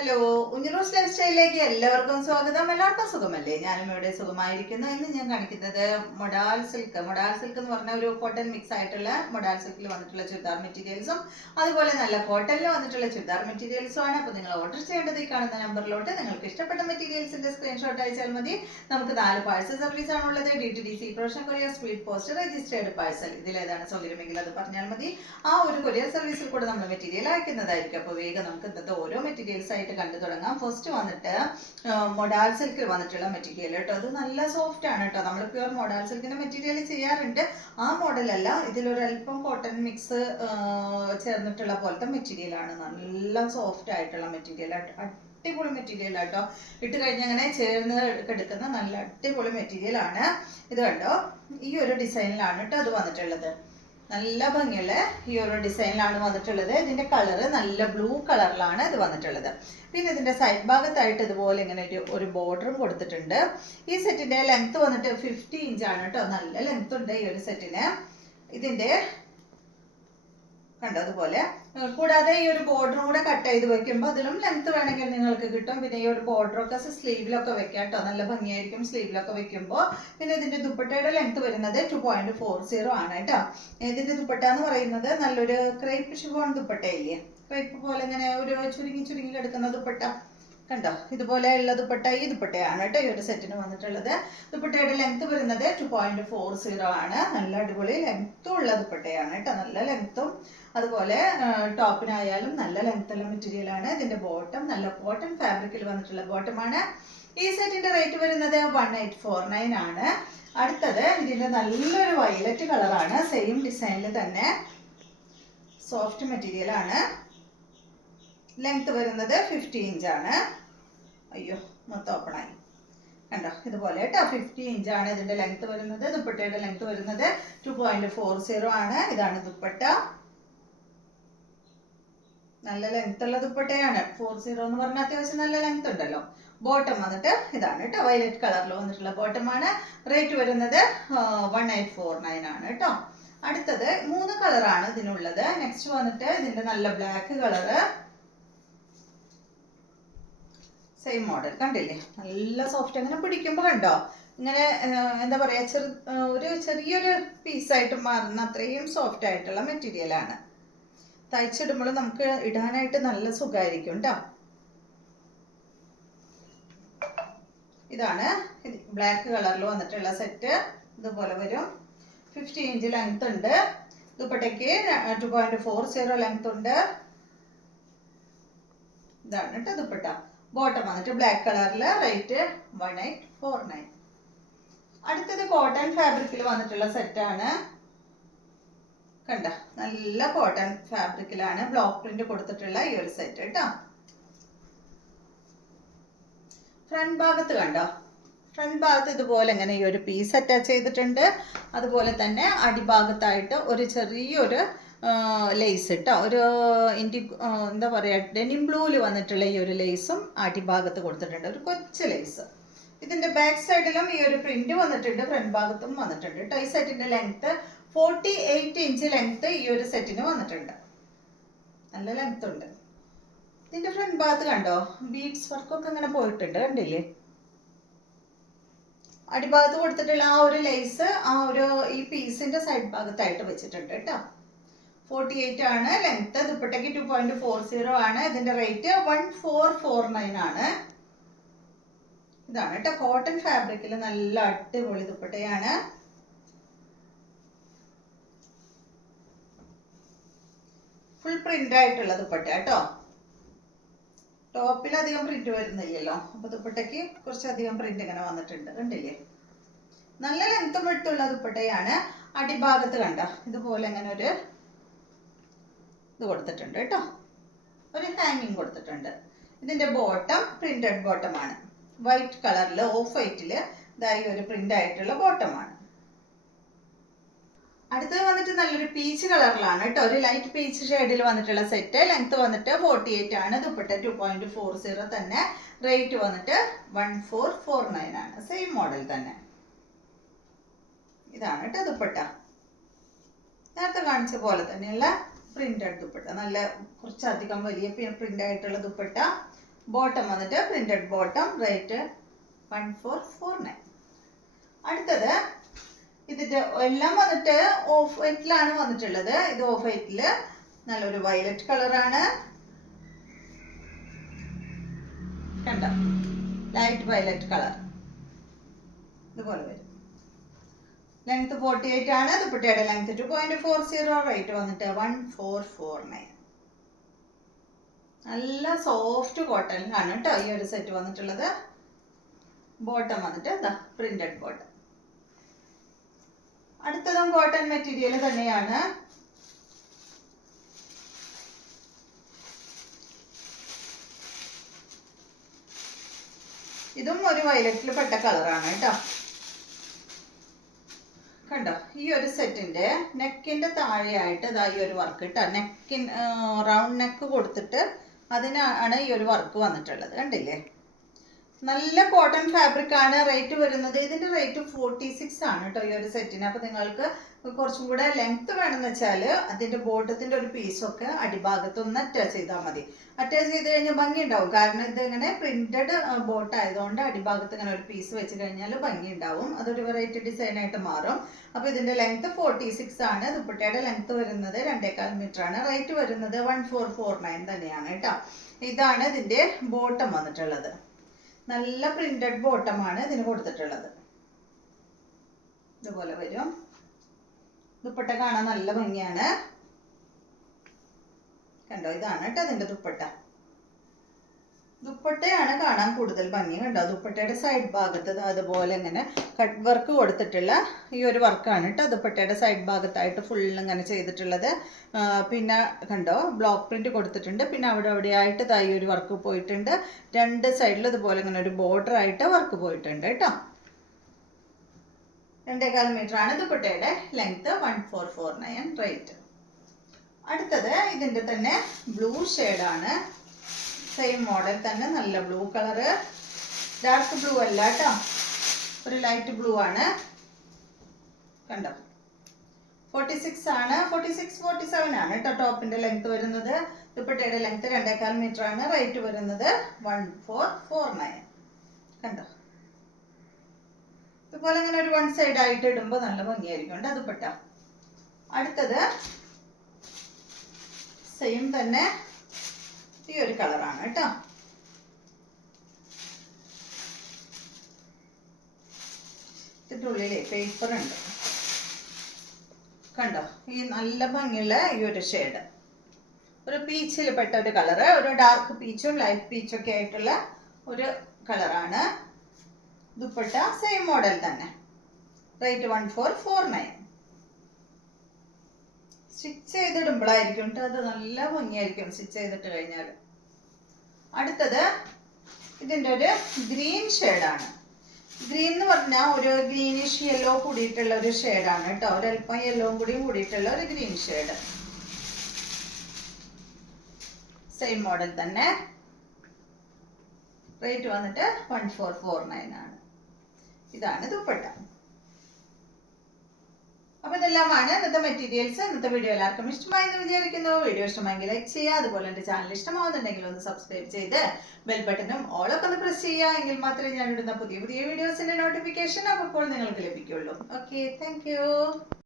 Hello, ഉഞ്ഞിറോസ് life സ്റ്റൈലിലേക്ക് എല്ലാവർക്കും സ്വാഗതം. എല്ലാവർക്കും സുഖമല്ലേ? ഞാനും ഇവിടെ സുഖമായിരിക്കുന്നു. ഇന്ന് ഞാൻ കാണിക്കുന്നത് മൊഡാൽ സിൽക്ക് എന്ന് പറഞ്ഞ ഒരു കോട്ടൺ മിക്സ് ആയിട്ടുള്ള മൊഡാൽ സിൽക്കിൽ വന്നിട്ടുള്ള ചുരിദാർ മെറ്റീരിയൽസും അതുപോലെ നല്ല കോട്ടണിൽ വന്നിട്ടുള്ള ചുരിദാർ മെറ്റീരിയൽസും ആണ്. അപ്പോൾ നിങ്ങൾ ഓർഡർ ചെയ്യേണ്ടത് ഈ കാണുന്ന നമ്പറിലോട്ട് നിങ്ങൾക്ക് ഇഷ്ടപ്പെട്ട മെറ്റീരിയൽസിന്റെ സ്ക്രീൻഷോട്ട് അയച്ചാൽ മതി. നമുക്ക് 4 പാഴ്സൽ സർവീസ് ആണുള്ളത്. DTDC, professional courier, speed post, registered parcel. ഇതിലേതാണ് സൗകര്യമെങ്കിൽ അത് പറഞ്ഞാൽ മതി. ആ ഒരു കൊറിയർ സർവീസിൽ കൂടെ നമ്മൾ മെറ്റീരിയൽ അയക്കുന്നതായിരിക്കും. അപ്പോൾ വേഗം നമുക്ക് ഇന്നത്തെ ഓരോ മെറ്റീരിയൽസ് ആയിട്ട് കണ്ടു തുടങ്ങാം. ഫസ്റ്റ് വന്നിട്ട് മൊഡാൽ സിൽക്കിൽ വന്നിട്ടുള്ള മെറ്റീരിയൽ കേട്ടോ. അത് നല്ല സോഫ്റ്റ് ആണ് കേട്ടോ. നമ്മൾ പ്യുവർ മൊഡാൽ സിൽക്കിന്റെ മെറ്റീരിയൽ ചെയ്യാറുണ്ട്. ആ മോഡലല്ല, ഇതിലൊരു അല്പം കോട്ടൺ മിക്സ് ചേർന്നിട്ടുള്ള പോലത്തെ മെറ്റീരിയൽ ആണ്. നല്ല സോഫ്റ്റ് ആയിട്ടുള്ള മെറ്റീരിയൽ, അടിപൊളി മെറ്റീരിയൽ ആട്ടോ. ഇട്ട് കഴിഞ്ഞ് അങ്ങനെ ചേർന്ന് എടുക്കുന്ന നല്ല അടിപൊളി മെറ്റീരിയൽ ആണ്. ഇത് കണ്ടോ, ഈ ഒരു ഡിസൈനിലാണ് കേട്ടോ അത് വന്നിട്ടുള്ളത്. നല്ല ഭംഗിയുള്ള ഈ ഒരു ഡിസൈനിലാണ് വന്നിട്ടുള്ളത്. ഇതിന്റെ കളറ് നല്ല ബ്ലൂ കളറിലാണ് ഇത് വന്നിട്ടുള്ളത്. പിന്നെ ഇതിന്റെ സൈഡ് ഭാഗത്തായിട്ട് ഇതുപോലെ ഇങ്ങനെ ഒരു ബോർഡറും കൊടുത്തിട്ടുണ്ട്. ഈ സെറ്റിന്റെ ലെങ്ത് വന്നിട്ട് 50 ഇഞ്ചാണ് കേട്ടോ. നല്ല ലെങ്ത് ഉണ്ട് ഈ ഒരു സെറ്റിന്. ഇതിന്റെ കണ്ടോ അതുപോലെ. കൂടാതെ ഈ ഒരു ബോർഡറും കൂടെ കട്ട് ചെയ്ത് വെക്കുമ്പോൾ അതിലും ലെങ്ത് വേണമെങ്കിൽ നിങ്ങൾക്ക് കിട്ടും. പിന്നെ ഈ ഒരു ബോർഡറൊക്കെ സ്ലീവിലൊക്കെ വെക്കാം കേട്ടോ. നല്ല ഭംഗിയായിരിക്കും സ്ലീവിലൊക്കെ വെക്കുമ്പോൾ. പിന്നെ ഇതിന്റെ ദുപ്പട്ടയുടെ ലെങ്ത് വരുന്നത് 2.40 ആണ് കേട്ടോ. ഇതിന്റെ ദുപ്പട്ട എന്ന് പറയുന്നത് നല്ലൊരു ക്രേപ്പ് ഷിഫോൺ ദുപ്പട്ടയില്ലേ, ക്രേപ്പ് പോലെ ഇങ്ങനെ ഒരു ചുരുങ്ങി ചുരുങ്ങി കിടക്കുന്ന ദുപ്പട്ട കണ്ടോ. ഇതുപോലെയുള്ള ദുപ്പട്ട ഈ ദുപ്പട്ടയാണ് കേട്ടോ ഈ ഒരു സെറ്റിന് വന്നിട്ടുള്ളത്. ദുപ്പട്ടയുടെ ലെങ്ത് വരുന്നത് 2.40 ആണ്. നല്ല അടിപൊളി ലെങ്ത്തും ഉള്ള ദുപ്പട്ടയാണ് കേട്ടോ. നല്ല ലെങ്ത്തും അതുപോലെ ടോപ്പിനായാലും നല്ല ലെങ്ത്തുള്ള മെറ്റീരിയൽ ആണ്. ഇതിന്റെ ബോട്ടം നല്ല കോട്ടൺ ഫാബ്രിക്കിൽ വന്നിട്ടുള്ള ബോട്ടമാണ്. ഈ സെറ്റിന്റെ റേറ്റ് വരുന്നത് 1849 ആണ്. അടുത്തത് ഇതിന്റെ നല്ലൊരു വയലറ്റ് കളറാണ്. സെയിം ഡിസൈനിൽ തന്നെ സോഫ്റ്റ് മെറ്റീരിയൽ ആണ്. ലെങ്ത് വരുന്നത് 50 ഇഞ്ചാണ്. അയ്യോ, മൊത്തം ഓപ്പണായി കണ്ടോ. ഇതുപോലെ കേട്ടോ 50 ഇഞ്ചാണ് ഇതിന്റെ ലെങ്ത് വരുന്നത്. ദുപ്പട്ടയുടെ ലെങ്ത് വരുന്നത് 2.40 ആണ്. ഇതാണ് ദുപ്പട്ട. നല്ല ലെങ്ത് ഉള്ള ദുപ്പട്ടയാണ്. 40 എന്ന് പറഞ്ഞാൽ അത്യാവശ്യം നല്ല ലെങ്ത് ഉണ്ടല്ലോ. ബോട്ടം വന്നിട്ട് ഇതാണ് കേട്ടോ, വയലറ്റ് കളറിൽ വന്നിട്ടുള്ള ബോട്ടമാണ്. റേറ്റ് വരുന്നത് 1849 ആണ് കേട്ടോ. അടുത്തത് 3 കളറാണ് ഇതിനുള്ളത്. നെക്സ്റ്റ് വന്നിട്ട് ഇതിന്റെ നല്ല ബ്ലാക്ക് കളറ്, സെയിം മോഡൽ കണ്ടില്ലേ, നല്ല സോഫ്റ്റ്. അങ്ങനെ പിടിക്കുമ്പോൾ കണ്ടോ ഇങ്ങനെ എന്താ പറയാ, ഒരു ചെറിയൊരു പീസായിട്ട് മാറുന്ന അത്രയും സോഫ്റ്റ് ആയിട്ടുള്ള മെറ്റീരിയൽ ആണ്. തയ്ച്ചിടുമ്പോൾ നമുക്ക് ഇടാനായിട്ട് നല്ല സുഖമായിരിക്കും കേട്ടോ. ഇതാണ് ബ്ലാക്ക് കളറിൽ വന്നിട്ടുള്ള സെറ്റ്. ഇതുപോലെ വരും. 50 ഇഞ്ച് ലെങ്ത് ഉണ്ട്. ദുപ്പട്ടയ്ക്ക് 2.40 ലെങ്ത് ഉണ്ട്. ഇതാണ് കേട്ടോ ദുപ്പട്ട. ബോട്ടം വന്നിട്ട് ബ്ലാക്ക് കളറിൽ. റേറ്റ് 1849. അടുത്തത് കോട്ടൺ ഫാബ്രിക്കിൽ വന്നിട്ടുള്ള സെറ്റാണ്. കണ്ട നല്ല കോട്ടൺ ഫാബ്രിക്കിലാണ് ബ്ലോക്ക് പ്രിന്റ് കൊടുത്തിട്ടുള്ള ഈ ഒരു സെറ്റ് കേട്ടോ. ഫ്രണ്ട് ഭാഗത്ത് കണ്ടോ, ഫ്രണ്ട് ഭാഗത്ത് ഇതുപോലെ ഇങ്ങനെ ഈ ഒരു പീസ് അറ്റാച്ച് ചെയ്തിട്ടുണ്ട്. അതുപോലെ തന്നെ അടിഭാഗത്തായിട്ട് ഒരു ചെറിയൊരു ലേസ് ഇട്ടോ, ഒരു എന്താ പറയുക, ഡെനിം ബ്ലൂവിൽ വന്നിട്ടുള്ള ഈ ഒരു ലേസും അടിഭാഗത്ത് കൊടുത്തിട്ടുണ്ട്, ഒരു കൊച്ചു ലേസ്. ഇതിന്റെ ബാക്ക് സൈഡിലും ഈ ഒരു പ്രിന്റ് വന്നിട്ടുണ്ട്, ഫ്രണ്ട് ഭാഗത്തും വന്നിട്ടുണ്ട് കേട്ടോ. ഈ സെറ്റിന്റെ ലെങ്ത് 48 ഇഞ്ച് ലെങ്ത് ഈ ഒരു സെറ്റിന് വന്നിട്ടുണ്ട്. നല്ല ലെങ്ത് ഉണ്ട്. ഇതിന്റെ ഫ്രണ്ട് ഭാഗത്ത് കണ്ടോ ബീഡ്സ് വർക്കൊക്കെ ഇങ്ങനെ പോയിട്ടുണ്ട്, കണ്ടില്ലേ. അടിഭാഗത്ത് കൊടുത്തിട്ടുള്ള ആ ഒരു ലേസ് ആ ഒരു ഈ പീസിന്റെ സൈഡ് ഭാഗത്തായിട്ട് വെച്ചിട്ടുണ്ട് കേട്ടോ. 48 ആണ് ലെങ്ത്. ദുപ്പട്ടയ്ക്ക് 2.40 ആണ്. ഇതിന്റെ റേറ്റ് 1449 ആണ്. ഇതാണ് കേട്ടോ കോട്ടൺ ഫാബ്രിക്കിൽ നല്ല അടിപൊളി ദുപ്പട്ടയാണ്. ഫുൾ പ്രിന്റ് ആയിട്ടുള്ള ദുപ്പട്ട കേട്ടോ. ടോപ്പിൽ അധികം പ്രിന്റ് വരുന്നില്ലല്ലോ, അപ്പൊ ദുപ്പട്ടയ്ക്ക് കുറച്ചധികം പ്രിന്റ് ഇങ്ങനെ വന്നിട്ടുണ്ട്, കണ്ടില്ലേ. നല്ല ലെങ്ത്തും വിട്ടുള്ള ദുപ്പട്ടയാണ്. അടിഭാഗത്ത് കണ്ട ഇതുപോലെ ഇങ്ങനെ ഒരു ഇത് കൊടുത്തിട്ടുണ്ട് കേട്ടോ, ഒരു ഹാങ്ങിങ് കൊടുത്തിട്ടുണ്ട്. ഇതിന്റെ ബോട്ടം പ്രിന്റഡ് ബോട്ടമാണ്. വൈറ്റ് കളറിൽ ഓഫ് വൈറ്റിൽ ഇതായി ഒരു പ്രിന്റ് ആയിട്ടുള്ള ബോട്ടമാണ്. അടുത്തത് വന്നിട്ട് നല്ലൊരു പീച്ച് കളറിലാണ് കേട്ടോ, ഒരു ലൈറ്റ് പീച്ച് ഷെയ്ഡിൽ വന്നിട്ടുള്ള സെറ്റ്. ലെങ്ത് വന്നിട്ട് 48 ആണ്. ദുപ്പട്ട 2.40 തന്നെ. റേറ്റ് വന്നിട്ട് 1449 ആണ്. സെയിം മോഡൽ തന്നെ. ഇതാണ് കേട്ടോ ദുപ്പട്ട. നേരത്തെ കാണിച്ച പോലെ തന്നെയുള്ള പ്രിന്റഡ് ദുപ്പട്ട, നല്ല കുറച്ചധികം വലിയ പ്രിന്റ് ആയിട്ടുള്ള ദുപ്പട്ട. ബോട്ടം വന്നിട്ട് പ്രിന്റഡ് ബോട്ടം, റേറ്റ് 1449. അടുത്തത് ഇതിന്റെ എല്ലാം വന്നിട്ട് ഓഫ് വൈറ്റിലാണ് വന്നിട്ടുള്ളത്. ഇത് ഓഫ് വൈറ്റില് നല്ലൊരു വയലറ്റ് കളറാണ്, കണ്ടോ, ലൈറ്റ് വയലറ്റ് കളർ ഇതുപോലെ വരും. ലെങ്ത് 48 ആണ്. ദുപ്പട്ടയുടെ ലെങ്ത് 2.40, റേറ്റ് വന്നിട്ട് 1449. നല്ല സോഫ്റ്റ് കോട്ടണിലാണ് കേട്ടോ ഈ ഒരു സെറ്റ് വന്നിട്ടുള്ളത്. ബോട്ടം വന്നിട്ട് പ്രിന്റഡ് ബോട്ടം. അടുത്തതും കോട്ടൺ മെറ്റീരിയൽ തന്നെയാണ്. ഇതും ഒരു വയലറ്റിൽ പെട്ട കളറാണ് കേട്ടോ. കണ്ടോ, ഈ ഒരു സെറ്റിന്റെ നെക്കിന്റെ താഴെയായിട്ട് ഇതാ ഈ ഒരു വർക്ക് കേട്ടോ. റൗണ്ട് നെക്ക് കൊടുത്തിട്ട് അതിനാണ് ഈ ഒരു വർക്ക് വന്നിട്ടുള്ളത്. കണ്ടില്ലേ, നല്ല കോട്ടൺ ഫാബ്രിക് ആണ്. റേറ്റ് വരുന്നത്, ഇതിന്റെ റേറ്റ് 46 ആണ് കേട്ടോ ഈ ഒരു സെറ്റിന്. അപ്പൊ നിങ്ങൾക്ക് കുറച്ചും കൂടെ ലെങ്ത് വേണമെന്ന് വെച്ചാൽ അതിന്റെ ബോട്ടത്തിന്റെ ഒരു പീസൊക്കെ അടിഭാഗത്തൊന്ന് അറ്റാച്ച് ചെയ്താൽ മതി. അറ്റാച്ച് ചെയ്ത് കഴിഞ്ഞാൽ ഭംഗി ഉണ്ടാവും. കാരണം ഇത് ഇങ്ങനെ പ്രിന്റഡ് ബോട്ട് ആയതുകൊണ്ട് അടിഭാഗത്ത് ഇങ്ങനെ ഒരു പീസ് വെച്ച് കഴിഞ്ഞാൽ ഭംഗി ഉണ്ടാവും. അതൊരു വെറൈറ്റി ഡിസൈൻ ആയിട്ട് മാറും. അപ്പൊ ഇതിന്റെ ലെങ്ത് 46 ആണ്. ദുപ്പട്ടയുടെ ലെങ്ത് വരുന്നത് 2.25 മീറ്റർ ആണ്. റേറ്റ് വരുന്നത് 1449 തന്നെയാണ് കേട്ടോ. ഇതാണ് ഇതിന്റെ ബോട്ടം വന്നിട്ടുള്ളത്. നല്ല പ്രിന്റഡ് ബോട്ടമാണ് ഇതിന് കൊടുത്തിട്ടുള്ളത്. ഇതുപോലെ വരും. ദുപ്പട്ട കാണാൻ നല്ല ഭംഗിയാണ്. കണ്ടോ, ഇതാണ് കേട്ടോ അതിന്റെ ദുപ്പട്ട. ദുപ്പട്ടയാണ് കാണാൻ കൂടുതൽ ഭംഗി. കണ്ടോ, ദുപ്പട്ടയുടെ സൈഡ് ഭാഗത്ത് അതുപോലെ ഇങ്ങനെ കട്ട് വർക്ക് കൊടുത്തിട്ടുള്ള ഈ ഒരു വർക്കാണ് കേട്ടോ ദുപ്പട്ടയുടെ സൈഡ് ഭാഗത്തായിട്ട് ഫുൾ ഇങ്ങനെ ചെയ്തിട്ടുള്ളത്. പിന്നെ കണ്ടോ, ബ്ലോക്ക് പ്രിന്റ് കൊടുത്തിട്ടുണ്ട്. പിന്നെ അവിടെ ആയിട്ട് ഈ ഒരു വർക്ക് പോയിട്ടുണ്ട്. രണ്ട് സൈഡിൽ ഇതുപോലെ ഇങ്ങനെ ഒരു ബോർഡർ ആയിട്ട് വർക്ക് പോയിട്ടുണ്ട് കേട്ടോ. 2.25 മീറ്റർ ആണ് ദുപ്പട്ടയുടെ ലെങ്ത്. 1449 റേറ്റ്. അടുത്തത് ഇതിന്റെ തന്നെ ബ്ലൂ ഷെയ്ഡാണ്. സെയിം മോഡൽ തന്നെ, നല്ല ബ്ലൂ കളറ്. ഡാർക്ക് ബ്ലൂ അല്ല കേട്ടോ, ഒരു ലൈറ്റ് ബ്ലൂ ആണ്. കണ്ടോ, 46 ആണ്. 47 ആണ് കേട്ടോ ടോപ്പിന്റെ ലെങ്ത് വരുന്നത്. ദുപ്പട്ടയുടെ ലെങ്ത് 2.25 മീറ്റർ ആണ്. റേറ്റ് വരുന്നത് 1449. കണ്ടോ, ഇതുപോലെ ഇങ്ങനെ ഒരു വൺ സൈഡ് ആയിട്ട് ഇടുമ്പോൾ നല്ല ഭംഗിയായിരിക്കും കേട്ടോ ദുപ്പട്ട. അടുത്തത് സെയിം തന്നെ ഈ ഒരു കളറാണ് കേട്ടോ. ഇതിൻ്റെ ഉള്ളിൽ പേപ്പർ ഉണ്ട്. കണ്ടോ, ഈ നല്ല ഭംഗിയുള്ള ഈ ഒരു ഷെയ്ഡ്, ഒരു പീച്ചിൽ പെട്ട ഒരു കളറ്, ഒരു ഡാർക്ക് പീച്ചും ലൈറ്റ് പീച്ചും ഒക്കെ ആയിട്ടുള്ള ഒരു കളറാണ്. ദുപ്പട്ട സെയിം മോഡൽ തന്നെ. റേറ്റ് 1449. സ്റ്റിച്ച് ചെയ്തിടുമ്പോഴായിരിക്കും കേട്ടോ അത് നല്ല ഭംഗിയായിരിക്കും സ്റ്റിച്ച് ചെയ്തിട്ട് കഴിഞ്ഞാൽ. അടുത്തത് ഇതിൻ്റെ ഒരു ഗ്രീൻ ഷെയ്ഡാണ്. ഗ്രീൻ എന്ന് പറഞ്ഞാൽ ഒരു ഗ്രീനിഷ് യെല്ലോ കൂടിയിട്ടുള്ള ഒരു ഷെയ്ഡാണ് കേട്ടോ. ഒരല്പം യെല്ലോയും കൂടിയും കൂടിയിട്ടുള്ള ഒരു ഗ്രീൻ ഷെയ്ഡ്. സെയിം മോഡൽ തന്നെ. റേറ്റ് വന്നിട്ട് 1449 ആണ്. ഇതാണ് ദുപ്പട്ട. അപ്പൊ ഇതെല്ലാമാണ് ഇന്നത്തെ മെറ്റീരിയൽസ്. ഇന്നത്തെ വീഡിയോ എല്ലാവർക്കും ഇഷ്ടമായി എന്ന് വിചാരിക്കുന്നു. വീഡിയോ ഇഷ്ടമായെങ്കിൽ ലൈക്ക് ചെയ്യുക. അതുപോലെ എന്റെ ചാനൽ ഇഷ്ടമാവുന്നുണ്ടെങ്കിൽ ഒന്ന് സബ്സ്ക്രൈബ് ചെയ്ത് ബെൽ ബട്ടണും ഓളൊക്കെ ഒന്ന് പ്രസ് ചെയ്യുക. എങ്കിൽ മാത്രമേ ഞാൻ ഇടുന്ന പുതിയ വീഡിയോസിന്റെ നോട്ടിഫിക്കേഷൻ അപ്പോൾ നിങ്ങൾക്ക് ലഭിക്കുള്ളൂ. Okay, thank you.